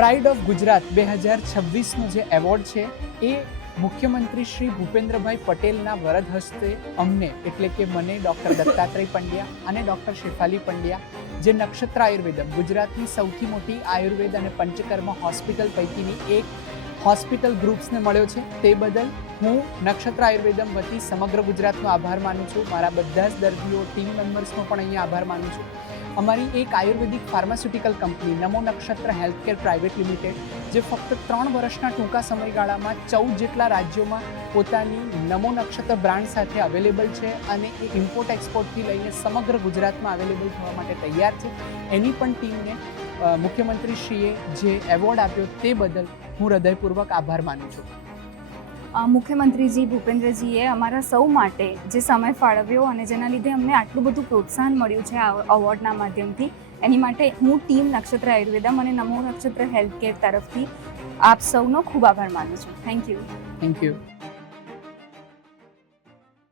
Pride of Gujarat 2026નો જે award છે એ મુખ્યમંત્રી શ્રી ભૂપેન્દ્રભાઈ પટેલના વરદ હસ્તે અમને એટલે કે મને ડૉક્ટર દત્તાત્રેય પંડ્યા અને ડૉક્ટર શેફાલી પંડ્યા જે નક્ષત્ર આયુર્વેદમ ગુજરાતની સૌથી મોટી આયુર્વેદ અને પંચકર્મ હોસ્પિટલ પૈકીની એક હોસ્પિટલ ગ્રુપ્સને મળ્યો છે તે બદલ હું નક્ષત્ર આયુર્વેદમ વતી સમગ્ર ગુજરાતનો આભાર માનું છું. મારા બધા જ દર્દીઓ ટીમ મેમ્બર્સનો પણ અહીંયા આભાર માનું છું. અમારી એક આયુર્વેદિક ફાર્માસ્યુટિકલ કંપની નમો નક્ષત્ર હેલ્થકેર પ્રાઇવેટ લિમિટેડ જે ફક્ત 3 વર્ષના ટૂંકા સમયગાળામાં 14 જેટલા રાજ્યોમાં પોતાની નમો નક્ષત્ર બ્રાન્ડ સાથે અવેલેબલ છે અને એ ઇમ્પોર્ટ એક્સપોર્ટથી લઈને સમગ્ર ગુજરાતમાં અવેલેબલ થવા માટે તૈયાર છે. એની પણ ટીમને મુખ્યમંત્રીશ્રીએ જે એવોર્ડ આપ્યો તે બદલ હું હૃદયપૂર્વક આભાર માનું છું. મુખ્યમંત્રીજી ભૂપેન્દ્રજીએ અમારા સૌ માટે જે સમય ફાળવ્યો અને જેના લીધે અમને આટલું બધું પ્રોત્સાહન મળ્યું છે આ અવોર્ડના માધ્યમથી, એની માટે હું ટીમ નક્ષત્ર આયુર્વેદમ અને નમો નક્ષત્ર હેલ્થકેર તરફથી આપ સૌનો ખૂબ આભાર માનું છું. Thank you.